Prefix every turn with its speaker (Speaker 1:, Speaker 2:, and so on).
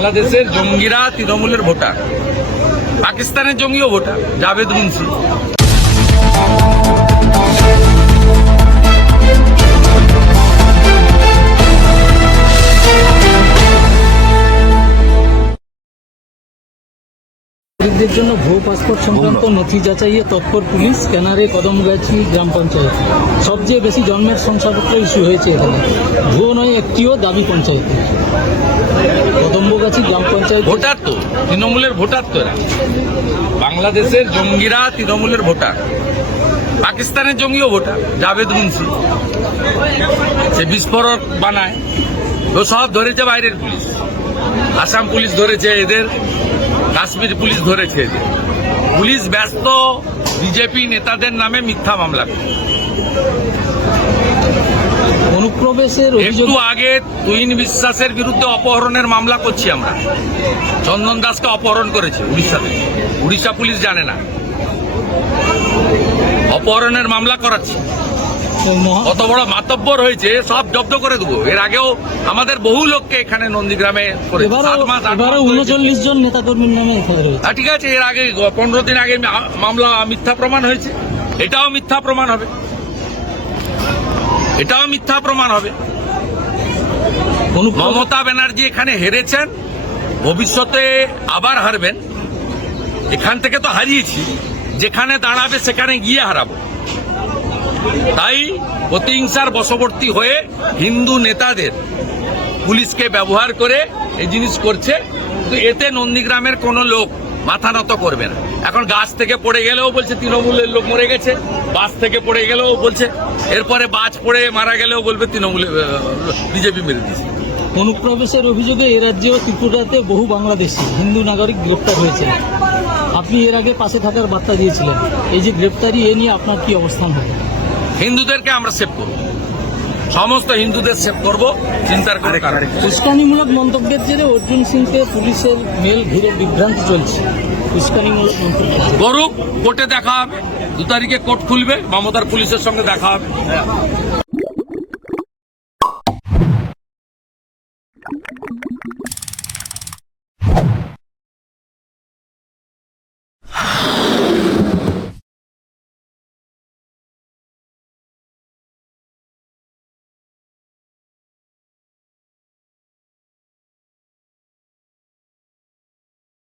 Speaker 1: বাংলাদেশের জঙ্গিরা তৃণমূলের ভোটার। পাকিস্তানের জঙ্গিও ভোটার জাভেদ মুন্সি।
Speaker 2: নাগরিকদের জন্য ভুয়ো পাসপোর্ট সংক্রান্ত নথি যাচাইয়ে তৎপর পুলিশ স্ক্যানারে কদমগাছি গ্রাম পঞ্চায়েত। সবচেয়ে বেশি জন্মের শংসাপত্র ইস্যু হয়েছে এখানে। ভুয়ো নয় একটিও দাবি পঞ্চায়েতে। কদম্বগাছি গ্রাম পঞ্চায়েত
Speaker 1: ভোটার তো তৃণমূলের ভোটার তো এরা। বাংলাদেশের জঙ্গিরা তৃণমূলের ভোটার। পাকিস্তানের জঙ্গিও ভোটার জাভেদ মুন্সি। সে বিস্ফোরক বানায়। ও সব ধরেছে বাইরের পুলিশ। আসাম পুলিশ ধরেছে এদের। কাশ্মীর পুলিশ ধরেছে। পুলিশ ব্যস্ত বিজেপি নেতাদের নামে মিথ্যা মামলা।
Speaker 2: অনুপ্রবেশের
Speaker 1: একটু আগে তুহিন বিশ্বাসের বিরুদ্ধে অপহরণের মামলা করছি আমরা। চন্দন দাসকে অপহরণ করেছে উড়িষ্যা থেকে উড়িষ্যা পুলিশ জানে না। অপহরণের মামলা করাচ্ছি। কত বড় মাতব্বর হয়েছে সব জব্দ করে দেবো। এর আগেও আমাদের বহু লোককে এখানে নন্দীগ্রামে
Speaker 2: উনচল্লিশ জন নামে এফআইআর হয়েছে
Speaker 1: হ্যাঁ, ঠিক আছে এর আগে পনেরো দিন আগে মামলা মিথ্যা প্রমাণ হয়েছে। এটাও মিথ্যা প্রমাণ হবে। এটাও মিথ্যা প্রমাণ হবে। মমতা ব্যানার্জি এখানে হেরেছেন ভবিষ্যতে আবার হারবেন। এখান থেকে তো হারিয়েছি। যেখানে দাঁড়াবে সেখানে গিয়ে হারাবো। তাই প্রতিহিংসার বশবর্তী হয়ে হিন্দু নেতাদের পুলিশকে ব্যবহার করে এই জিনিস করছে তো এতে নন্দীগ্রামের কোনো লোক মাথা নত করবে না। এখন গাছ থেকে পড়ে গেলেও বলছে, তৃণমূলের লোক মরে গেছে, বাস থেকে পড়ে গেলেও বলছে, এরপরে বাজ পড়ে মারা গেলেও বলবে তৃণমূলে বিজেপি মেরে দিয়েছে।
Speaker 2: অনুপ্রবেশের অভিযোগে এ রাজ্যে ও ত্রিপুরাতে বহু বাংলাদেশি হিন্দু নাগরিক গ্রেপ্তার হয়েছে। আপনি এর আগে পাশে থাকার বার্তা দিয়েছিলেন। এই যে গ্রেপ্তারি, এ নিয়ে আপনার কি অবস্থান হবে?
Speaker 1: হিন্দুদেরকে আমরা সেভ করব। সমস্ত হিন্দুদের সেভ করব চিন্তার করে
Speaker 2: উস্কানিমূলক মন্তব্যের জেরে অর্জুন সিংকে পুলিশের মেল ঘিরে বিভ্রান্ত চলছে। গরু
Speaker 1: করুক কোর্টে দেখা হবে। দু তারিখে কোর্ট খুলবে মমতার পুলিশের সঙ্গে দেখা হবে।